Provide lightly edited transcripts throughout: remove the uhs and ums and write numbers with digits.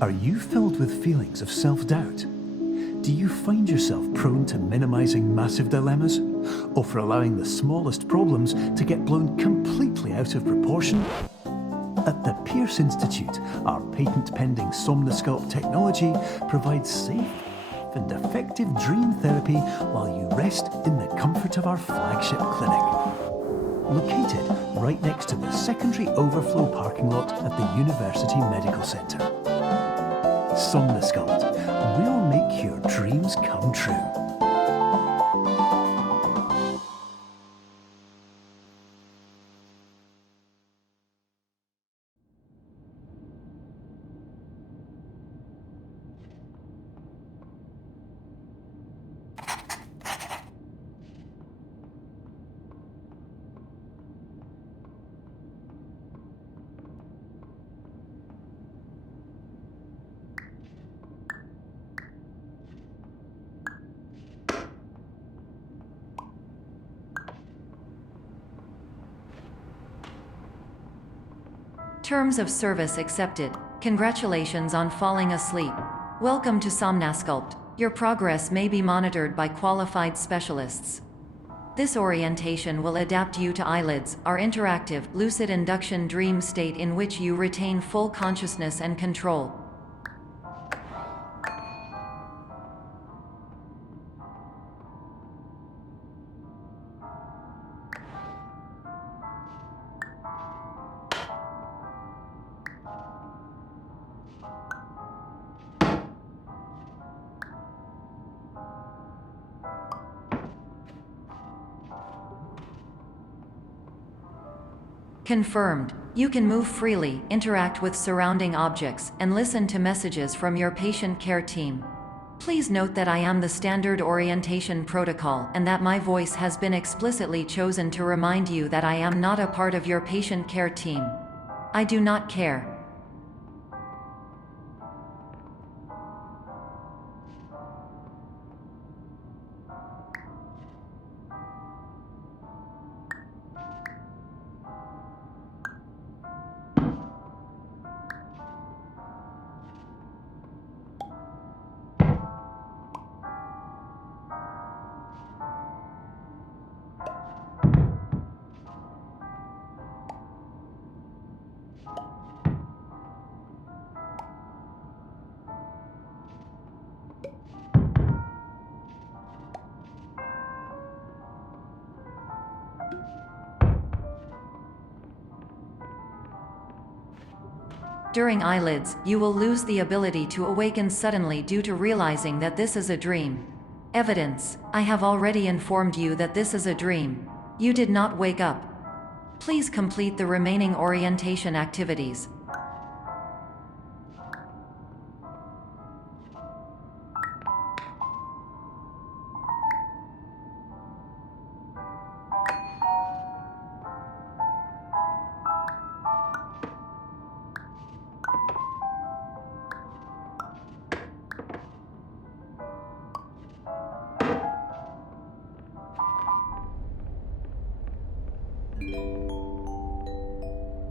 Are you filled with feelings of self-doubt? Do you find yourself prone to minimizing massive dilemmas? Or for allowing the smallest problems to get blown completely out of proportion? At the Pierce Institute, our patent-pending Somnosculpt technology provides safe and effective dream therapy while you rest in the comfort of our flagship clinic. Located right next to the secondary overflow parking lot at the University Medical Centre. Somnosculpt, we'll make your dreams come true. Terms of service accepted. Congratulations on falling asleep. Welcome to Somnosculpt. Your progress may be monitored by qualified specialists. This orientation will adapt you to eyelids, our interactive, lucid induction dream state in which you retain full consciousness and control. Confirmed. You can move freely, interact with surrounding objects, and listen to messages from your patient care team. Please note that I am the standard orientation protocol and that my voice has been explicitly chosen to remind you that I am not a part of your patient care team. I do not care. During eyelids, you will lose the ability to awaken suddenly due to realizing that this is a dream. Evidence: I have already informed you that this is a dream. You did not wake up. Please complete the remaining orientation activities.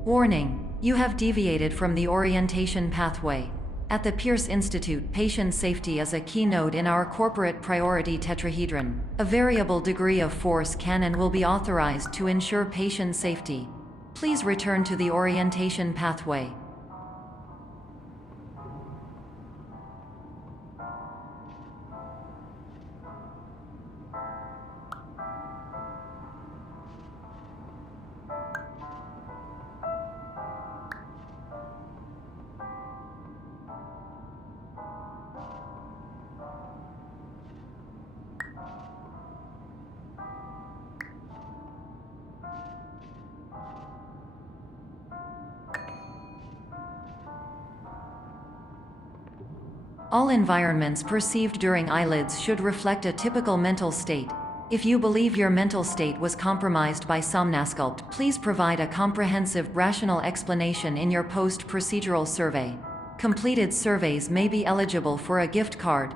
Warning: you have deviated from the orientation pathway. At the Pierce Institute, patient safety is a keynote in our corporate priority tetrahedron. A variable degree of force can and will be authorized to ensure patient safety. Please return to the orientation pathway. All environments perceived during eyelids should reflect a typical mental state. If you believe your mental state was compromised by Somnosculpt, please provide a comprehensive, rational explanation in your post-procedural survey. Completed surveys may be eligible for a gift card.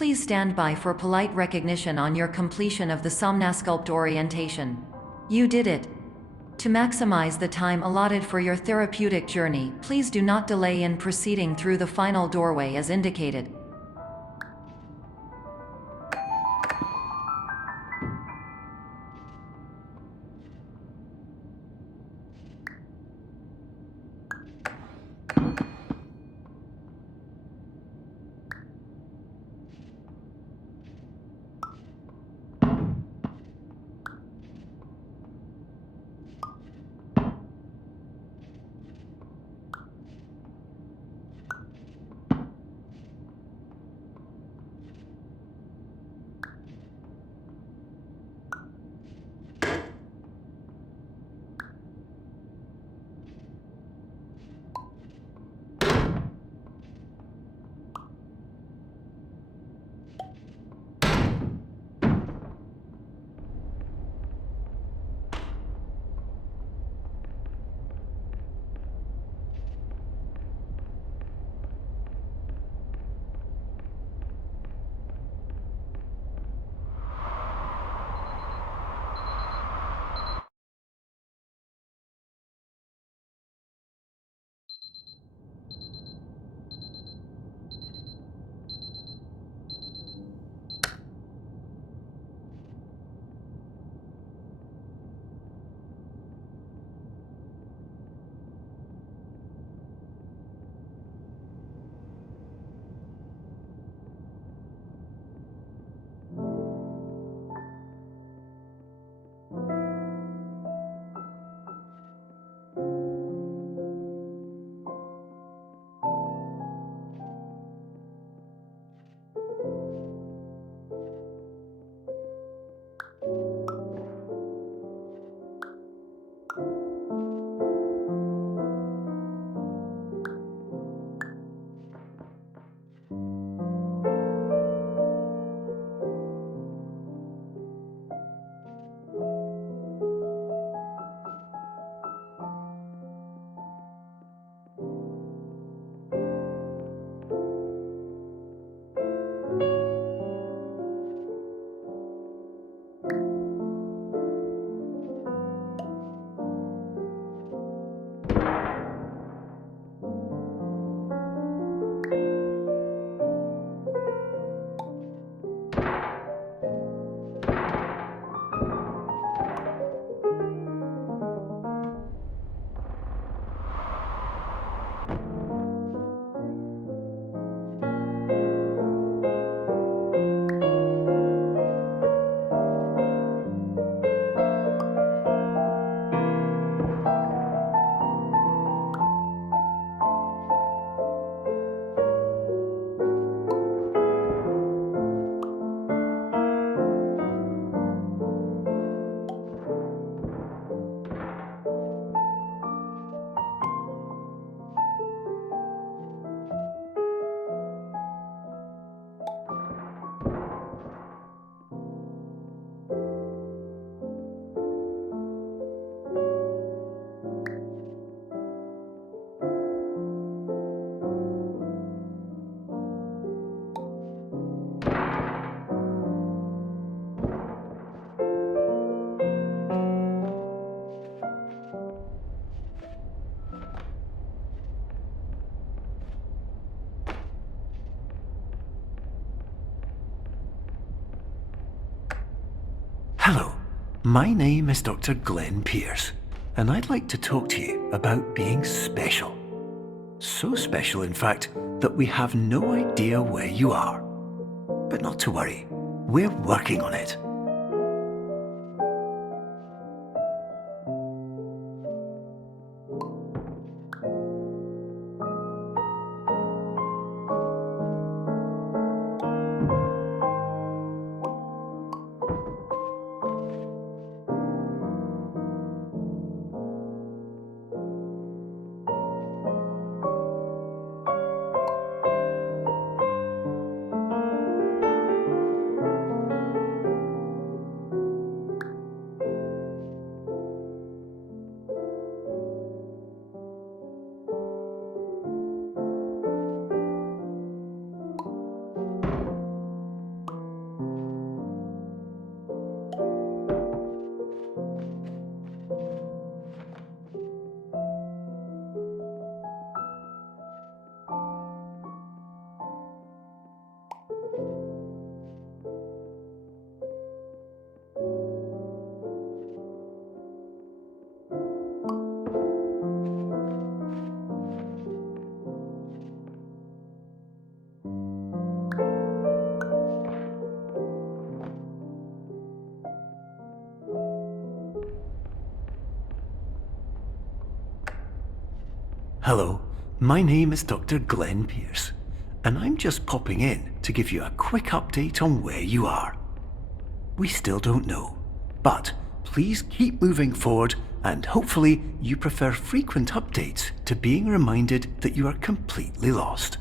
Please stand by for polite recognition on your completion of the Somnasculpt orientation. You did it. To maximize the time allotted for your therapeutic journey, please do not delay in proceeding through the final doorway as indicated. Hello, my name is Dr. Glenn Pierce, and I'd like to talk to you about being special. So special, in fact, that we have no idea where you are. But not to worry, we're working on it. Hello, my name is Dr. Glenn Pierce, and I'm just popping in to give you a quick update on where you are. We still don't know, but please keep moving forward, and hopefully you prefer frequent updates to being reminded that you are completely lost.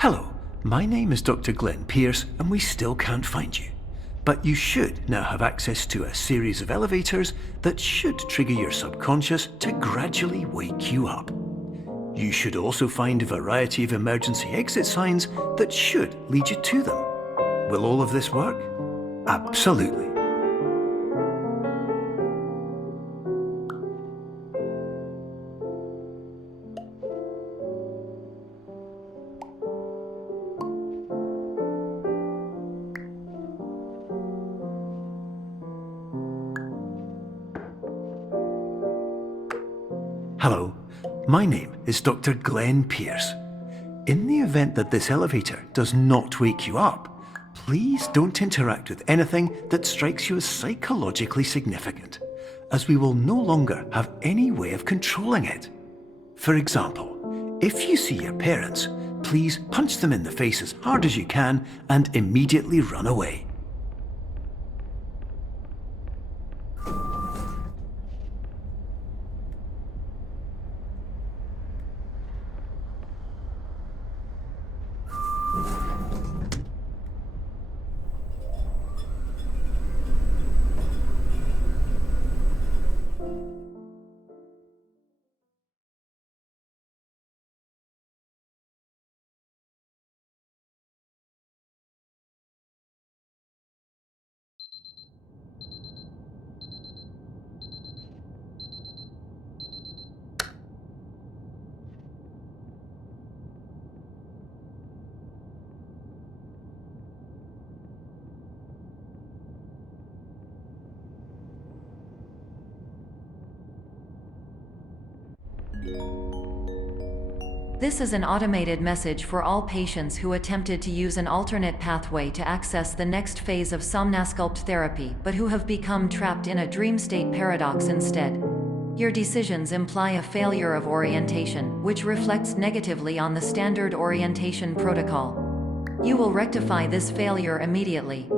Hello, my name is Dr. Glenn Pierce, and we still can't find you. But you should now have access to a series of elevators that should trigger your subconscious to gradually wake you up. You should also find a variety of emergency exit signs that should lead you to them. Will all of this work? Absolutely. Hello, my name is Dr. Glenn Pierce. In the event that this elevator does not wake you up, please don't interact with anything that strikes you as psychologically significant, as we will no longer have any way of controlling it. For example, if you see your parents, please punch them in the face as hard as you can and immediately run away. This is an automated message for all patients who attempted to use an alternate pathway to access the next phase of somnasculpt therapy but who have become trapped in a dream state paradox instead. Your decisions imply a failure of orientation, which reflects negatively on the standard orientation protocol. You will rectify this failure immediately.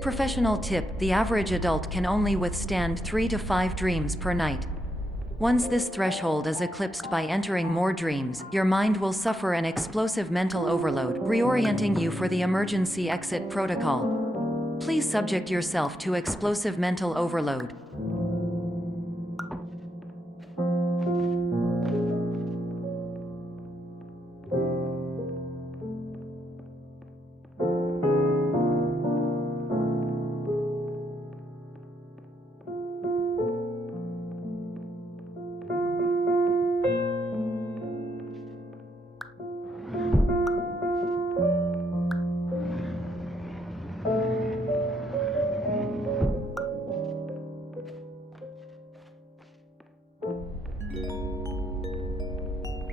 Professional tip: the average adult can only withstand 3 to 5 dreams per night. Once this threshold is eclipsed by entering more dreams, your mind will suffer an explosive mental overload, reorienting you for the emergency exit protocol. Please subject yourself to explosive mental overload.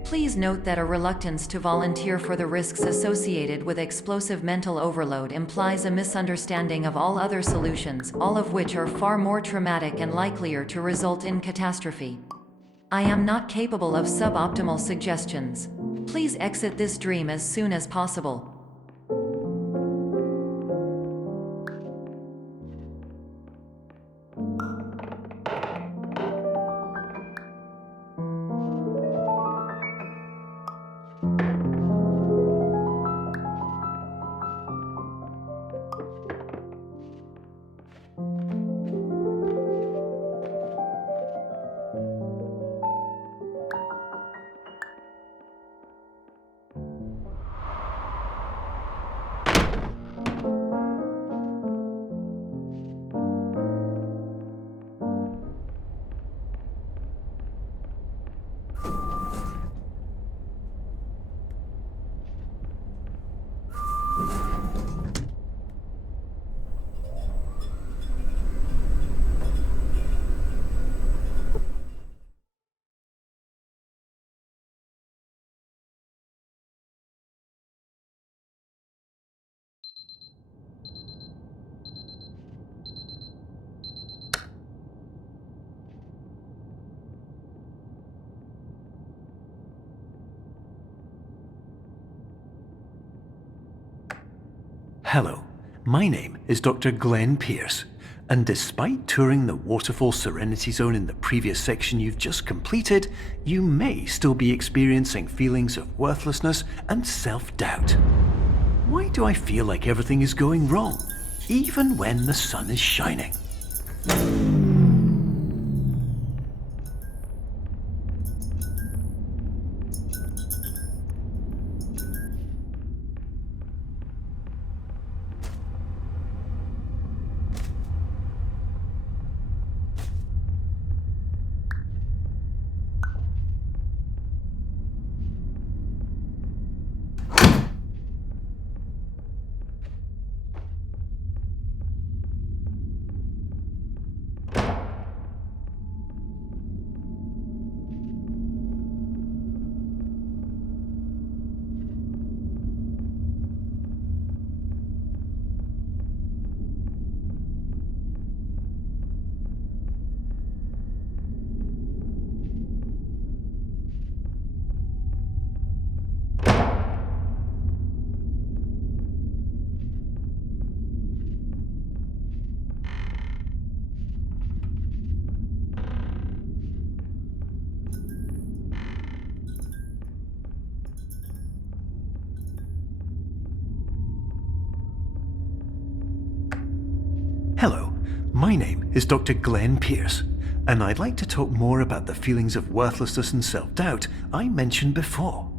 Please note that a reluctance to volunteer for the risks associated with explosive mental overload implies a misunderstanding of all other solutions, all of which are far more traumatic and likelier to result in catastrophe. I am not capable of suboptimal suggestions. Please exit this dream as soon as possible. Hello, my name is Dr. Glenn Pierce, and despite touring the waterfall Serenity Zone in the previous section you've just completed, you may still be experiencing feelings of worthlessness and self-doubt. Why do I feel like everything is going wrong, even when the sun is shining? Hello, my name is Dr. Glenn Pierce, and I'd like to talk more about the feelings of worthlessness and self-doubt I mentioned before.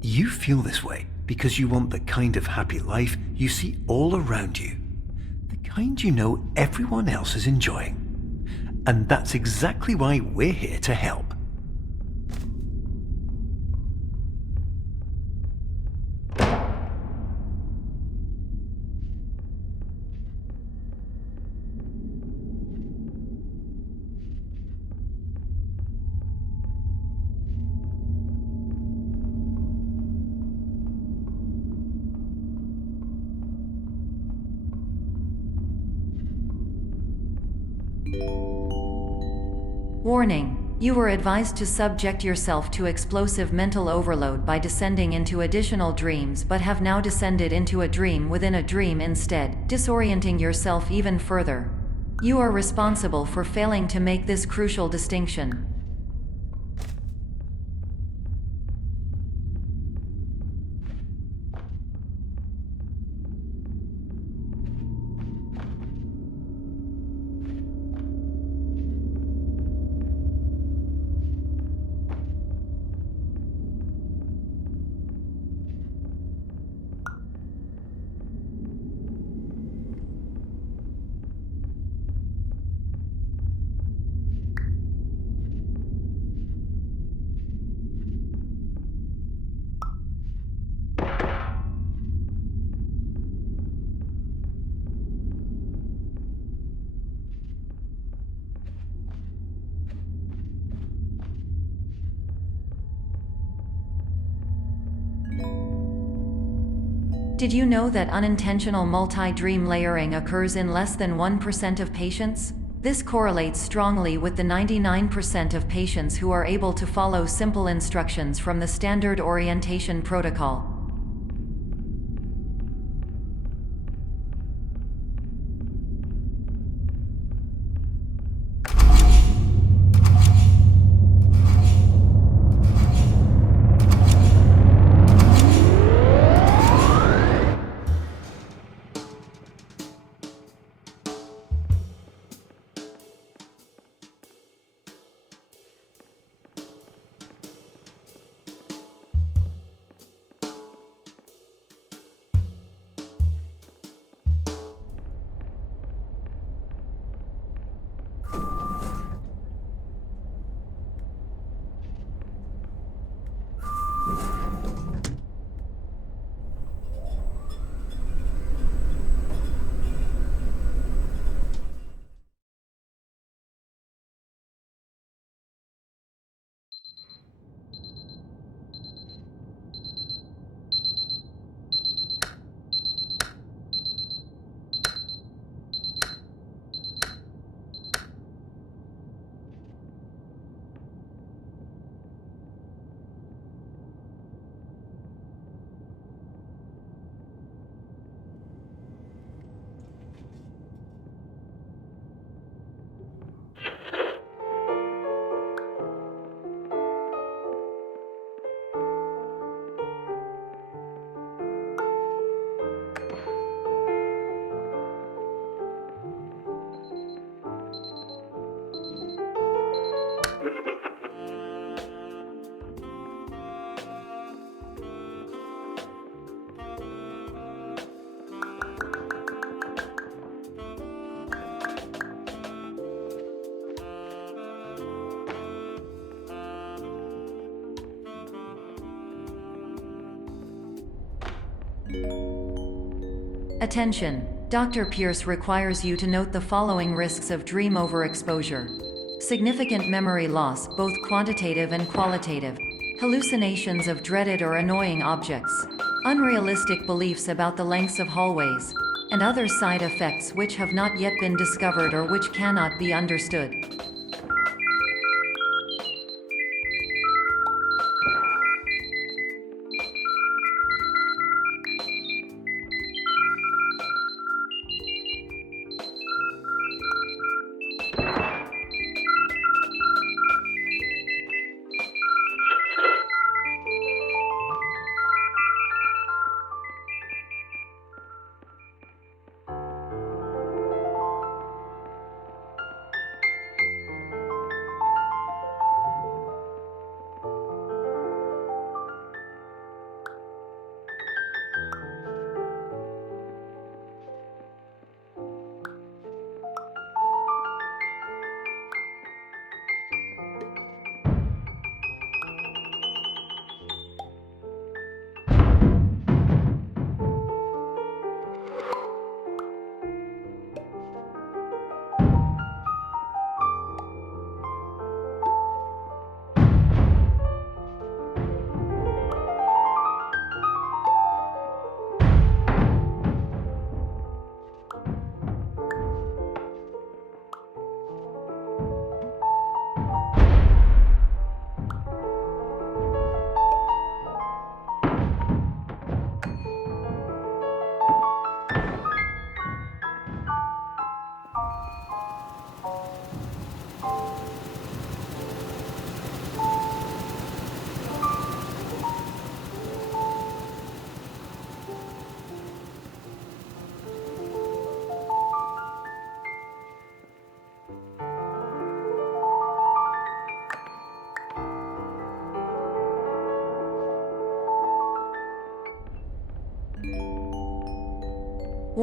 You feel this way because you want the kind of happy life you see all around you, the kind you know everyone else is enjoying. And that's exactly why we're here to help. Warning: You were advised to subject yourself to explosive mental overload by descending into additional dreams, but have now descended into a dream within a dream instead, disorienting yourself even further. You are responsible for failing to make this crucial distinction. Did you know that unintentional multi-dream layering occurs in less than 1% of patients? This correlates strongly with the 99% of patients who are able to follow simple instructions from the standard orientation protocol. Attention! Dr. Pierce requires you to note the following risks of dream overexposure. Significant memory loss, both quantitative and qualitative. Hallucinations of dreaded or annoying objects. Unrealistic beliefs about the lengths of hallways. And other side effects which have not yet been discovered or which cannot be understood.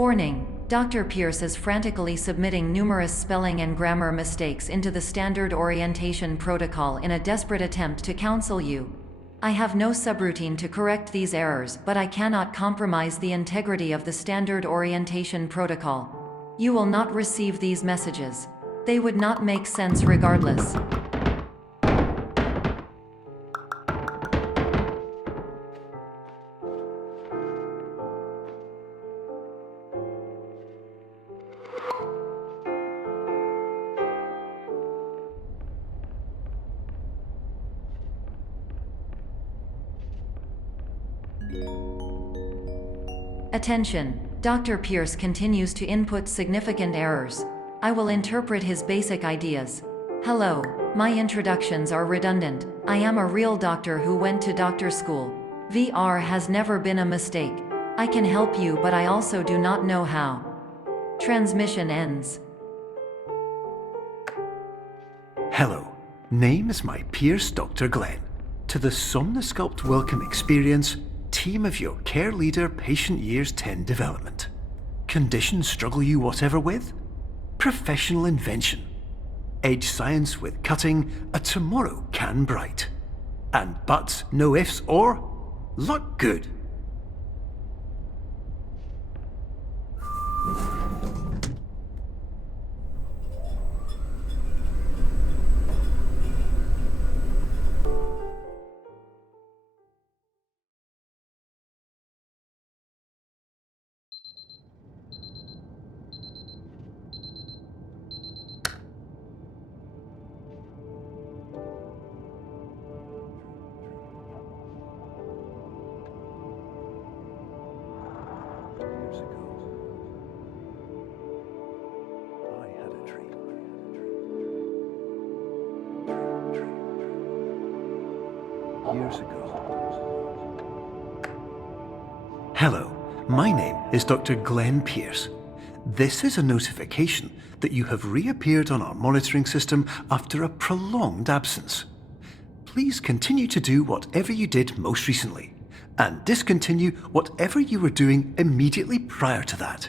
Warning: Dr. Pierce is frantically submitting numerous spelling and grammar mistakes into the standard orientation protocol in a desperate attempt to counsel you. I have no subroutine to correct these errors, but I cannot compromise the integrity of the standard orientation protocol. You will not receive these messages. They would not make sense regardless. Attention! Dr. Pierce continues to input significant errors. I will interpret his basic ideas. Hello, my introductions are redundant. I am a real doctor who went to doctor school. VR has never been a mistake. I can help you, but I also do not know how. Transmission ends. Hello, name is my Pierce Dr. Glenn. To the Somnosculpt Welcome Experience, team of your care leader patient years 10 development. Conditions struggle you whatever with? Professional invention. Edge science with cutting, a tomorrow can bright. And buts, no ifs or? Luck good. Years ago. Hello, my name is Dr. Glenn Pierce. This is a notification that you have reappeared on our monitoring system after a prolonged absence. Please continue to do whatever you did most recently, and discontinue whatever you were doing immediately prior to that.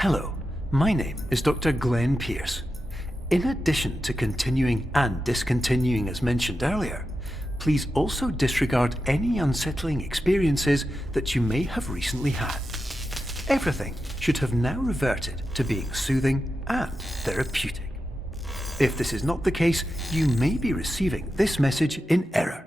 Hello, my name is Dr. Glenn Pierce. In addition to continuing and discontinuing as mentioned earlier, please also disregard any unsettling experiences that you may have recently had. Everything should have now reverted to being soothing and therapeutic. If this is not the case, you may be receiving this message in error.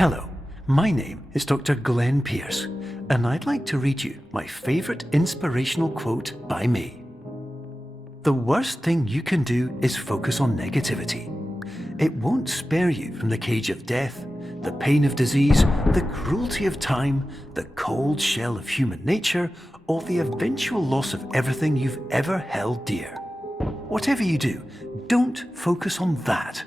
Hello, my name is Dr. Glenn Pierce, and I'd like to read you my favourite inspirational quote by me. The worst thing you can do is focus on negativity. It won't spare you from the cage of death, the pain of disease, the cruelty of time, the cold shell of human nature, or the eventual loss of everything you've ever held dear. Whatever you do, don't focus on that.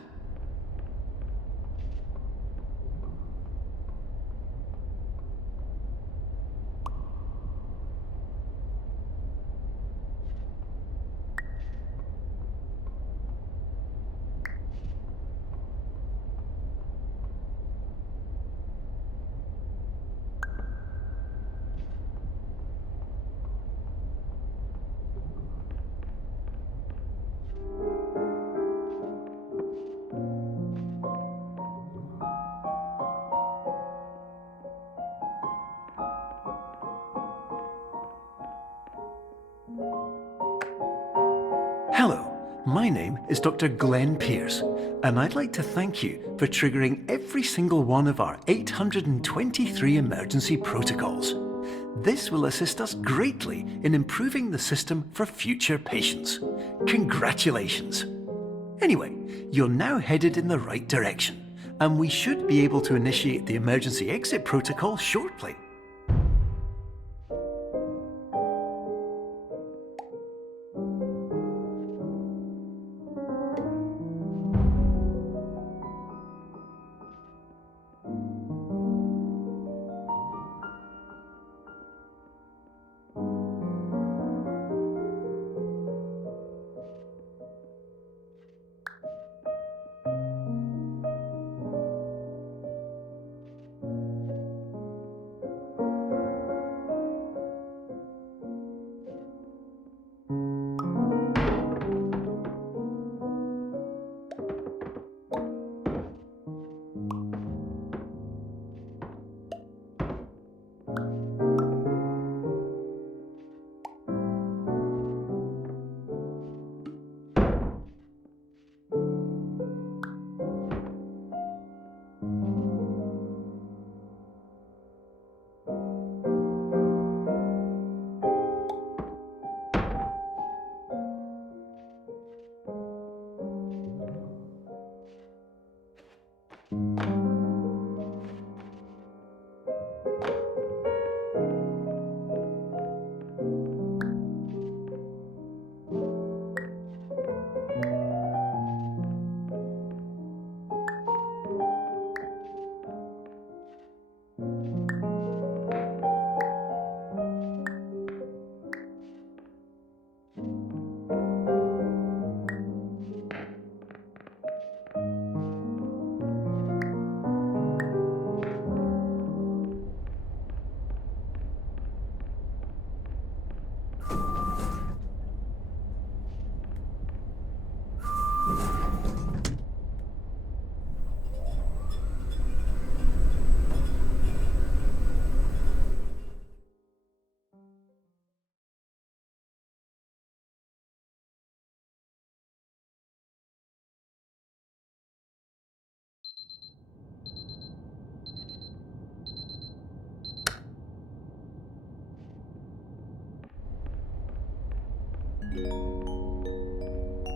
Hello, my name is Dr. Glenn Pierce, and I'd like to thank you for triggering every single one of our 823 emergency protocols. This will assist us greatly in improving the system for future patients. Congratulations! Anyway, you're now headed in the right direction, and we should be able to initiate the emergency exit protocol shortly.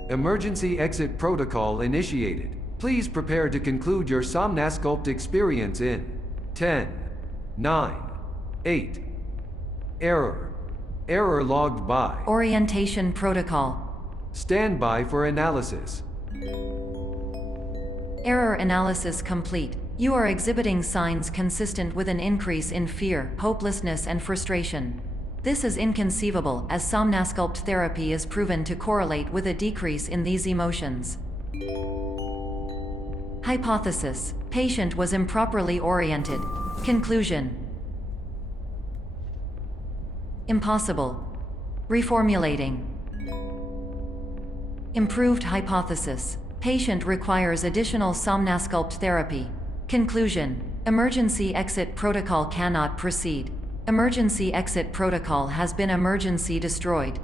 Emergency exit protocol initiated. Please prepare to conclude your Somnasculpt experience in 10, 9, 8. Error. Error logged by. Orientation protocol. Stand by for analysis. Error analysis complete. You are exhibiting signs consistent with an increase in fear, hopelessness, and frustration. This is inconceivable, as Somnasculpt therapy is proven to correlate with a decrease in these emotions. Hypothesis: patient was improperly oriented. Conclusion: impossible. Reformulating. Improved hypothesis: patient requires additional Somnasculpt therapy. Conclusion: emergency exit protocol cannot proceed. Emergency exit protocol has been emergency destroyed.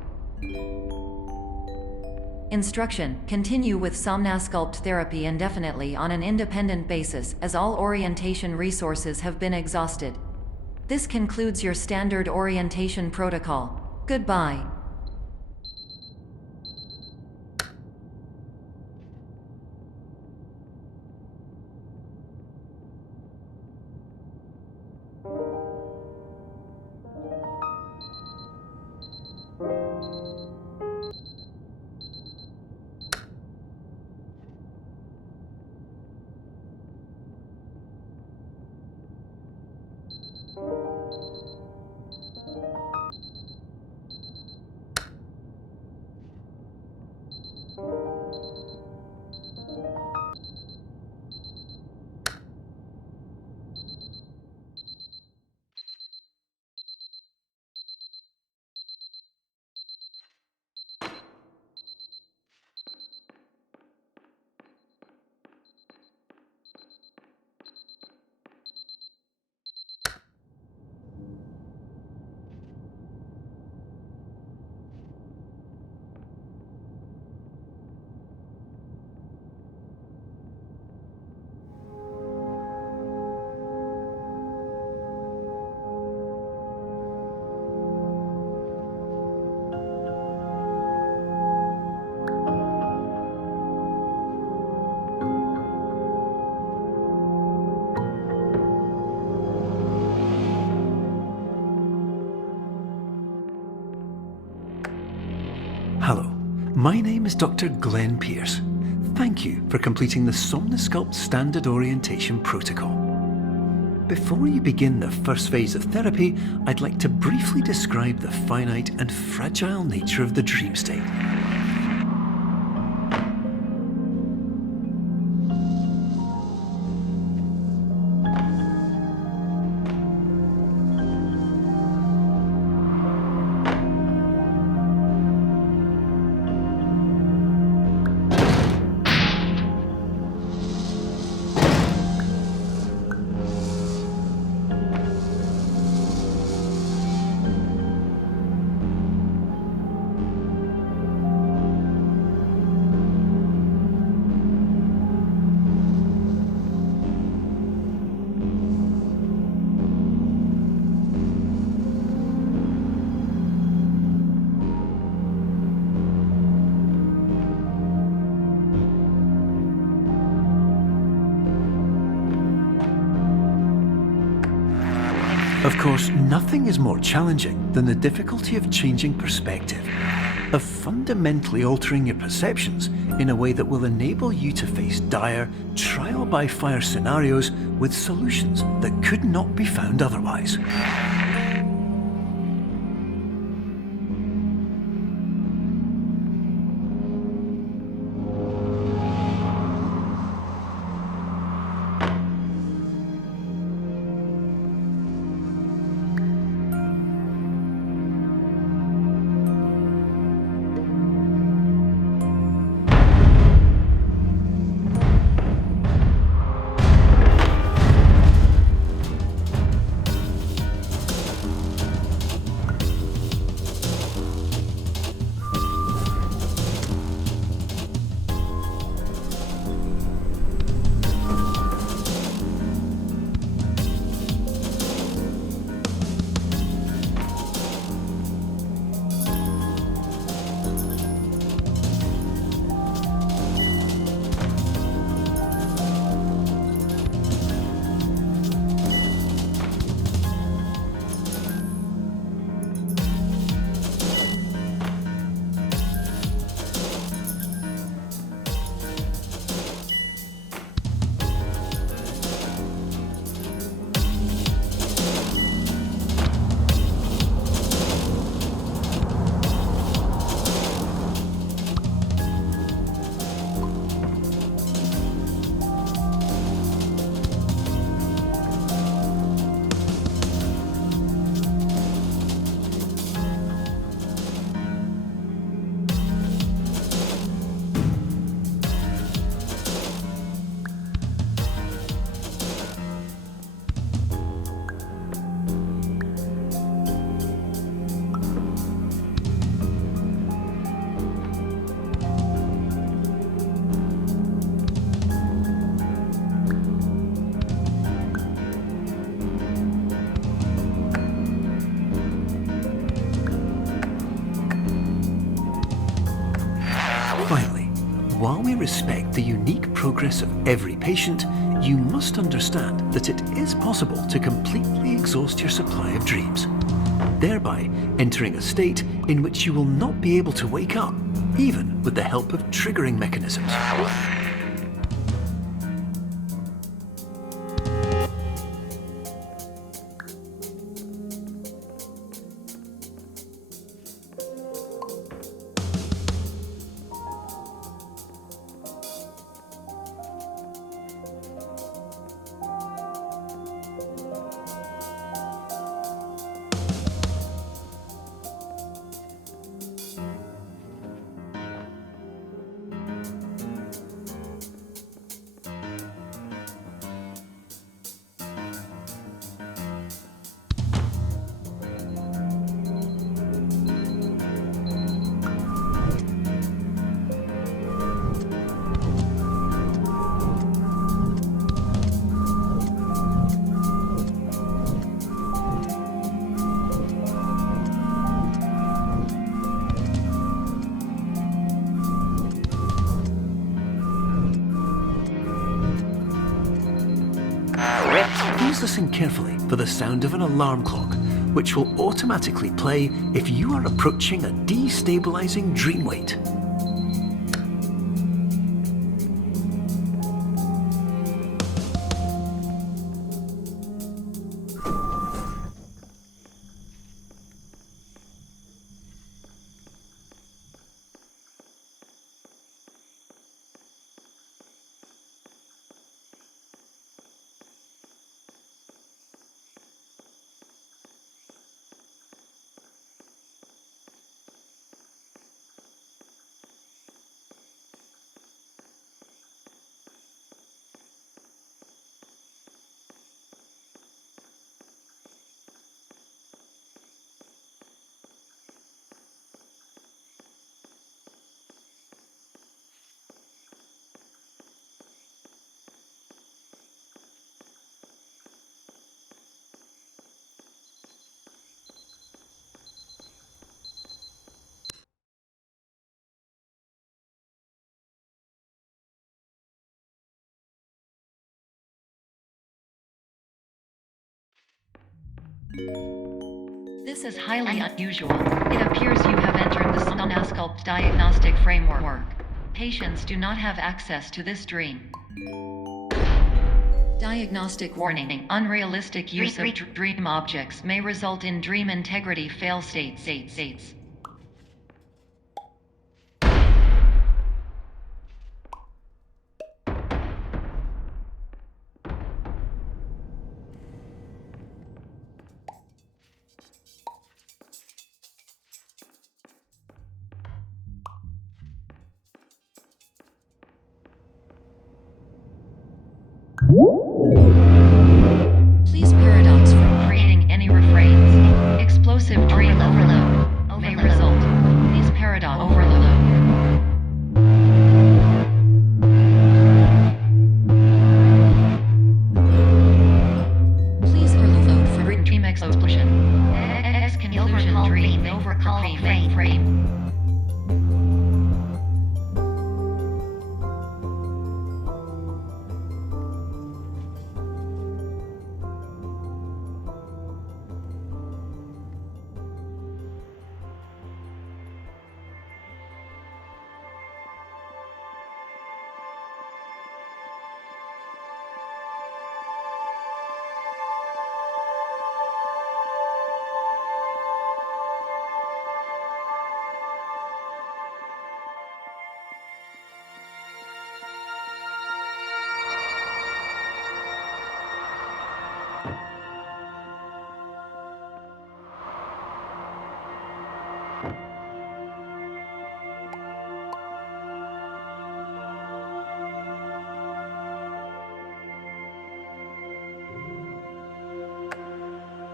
Instruction: continue with Somnasculpt therapy indefinitely on an independent basis, as all orientation resources have been exhausted. This concludes your standard orientation protocol. Goodbye. Hello, my name is Dr. Glenn Pierce. Thank you for completing the Somnasculpt Standard Orientation Protocol. Before you begin the first phase of therapy, I'd like to briefly describe the finite and fragile nature of the dream state. Of course, nothing is more challenging than the difficulty of changing perspective, of fundamentally altering your perceptions in a way that will enable you to face dire, trial-by-fire scenarios with solutions that could not be found otherwise. while we respect the unique progress of every patient, you must understand that it is possible to completely exhaust your supply of dreams, thereby entering a state in which you will not be able to wake up, even with the help of triggering mechanisms. Please listen carefully for the sound of an alarm clock, which will automatically play if you are approaching a destabilizing dream weight. This is highly unusual. It appears you have entered the Somnasculpt diagnostic framework. Patients do not have access to this dream. Diagnostic warning. Unrealistic use of dream objects may result in dream integrity fail states. Please paradox from creating any refrains. Explosive dream overload may result. Please paradox overload. Please overload for dream explosion. Exclusion dream overcall frame.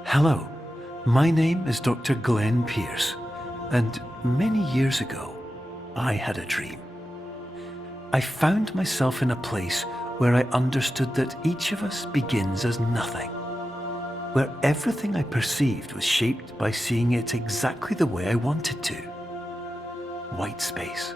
Hello, my name is Dr. Glenn Pierce, and many years ago, I had a dream. I found myself in a place where I understood that each of us begins as nothing, where everything I perceived was shaped by seeing it exactly the way I wanted to. White space.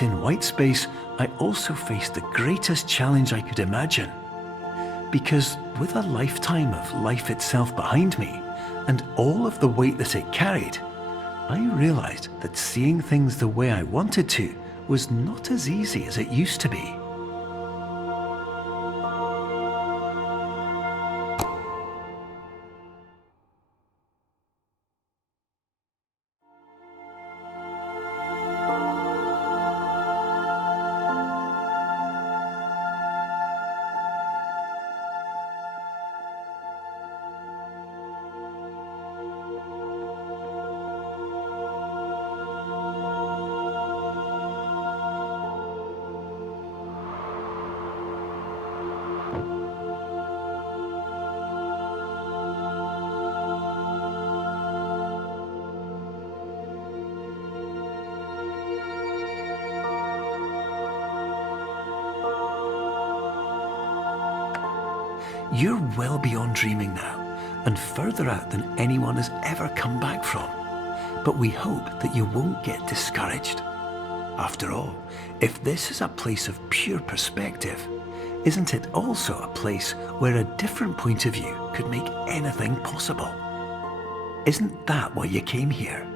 But in white space, I also faced the greatest challenge I could imagine. Because with a lifetime of life itself behind me, and all of the weight that it carried, I realized that seeing things the way I wanted to was not as easy as it used to be. You're well beyond dreaming now, and further out than anyone has ever come back from. But we hope that you won't get discouraged. After all, if this is a place of pure perspective, isn't it also a place where a different point of view could make anything possible? Isn't that why you came here?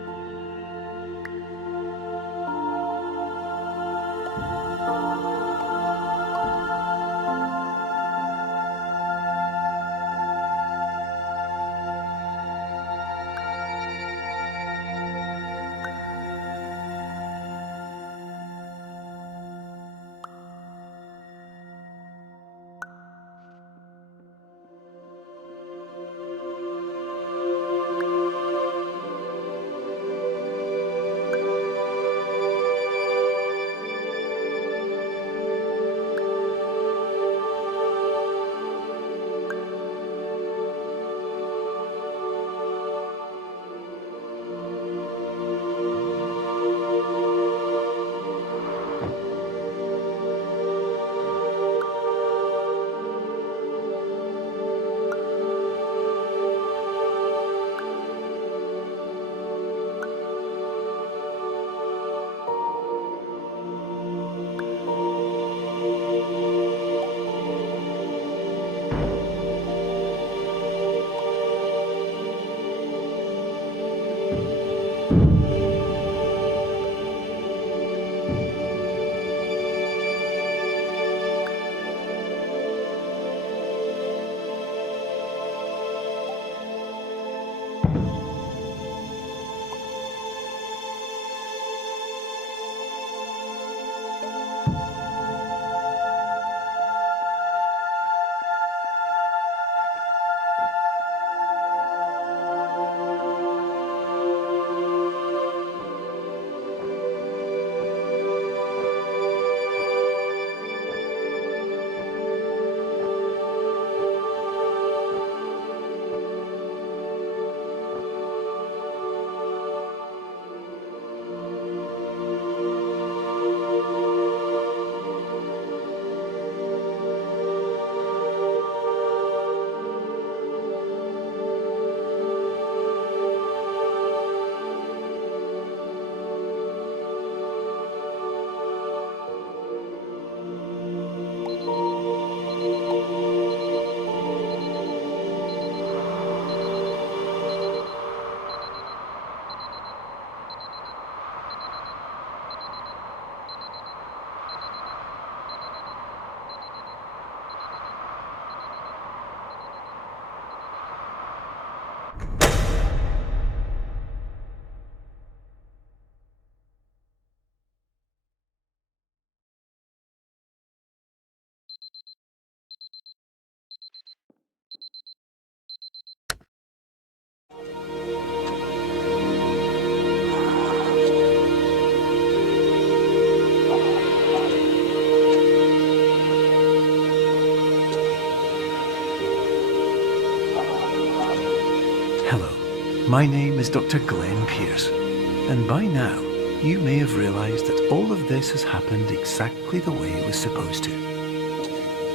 My name is Dr. Glenn Pierce, and by now you may have realised that all of this has happened exactly the way it was supposed to.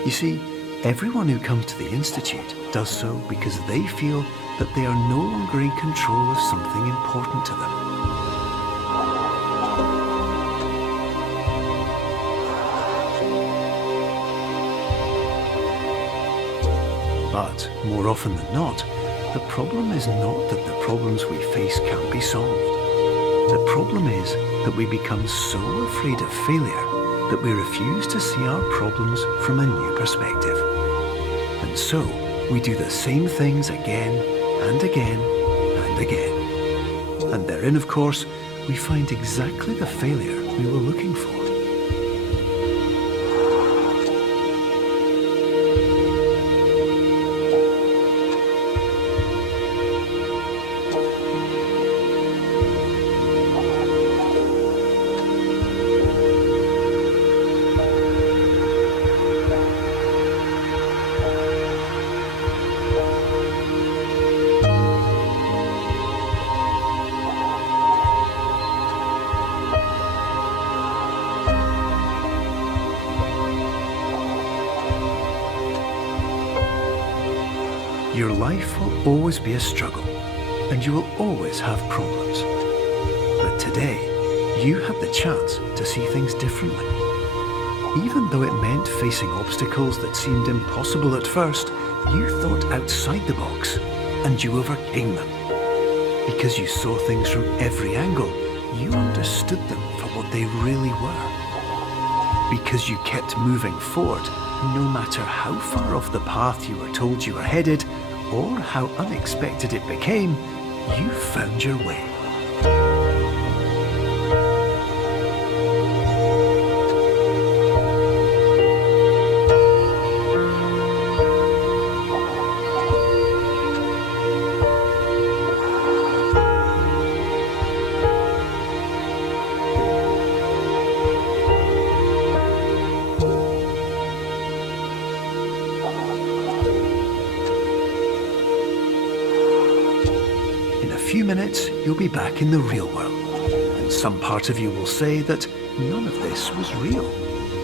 You see, everyone who comes to the Institute does so because they feel that they are no longer in control of something important to them. But more often than not, the problem is not that the problems we face can't be solved. The problem is that we become so afraid of failure that we refuse to see our problems from a new perspective. And so, we do the same things again and again and again. And therein, of course, we find exactly the failure we were looking for. Your life will always be a struggle, and you will always have problems. But today, you had the chance to see things differently. Even though it meant facing obstacles that seemed impossible at first, you thought outside the box, and you overcame them. Because you saw things from every angle, you understood them for what they really were. Because you kept moving forward, no matter how far off the path you were told you were headed, or how unexpected it became, you found your way. In a few minutes, you'll be back in the real world, and some part of you will say that none of this was real.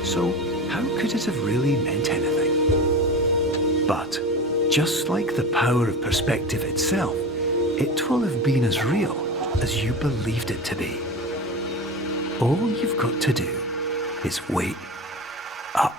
So how could it have really meant anything? But just like the power of perspective itself, it will have been as real as you believed it to be. All you've got to do is wake up.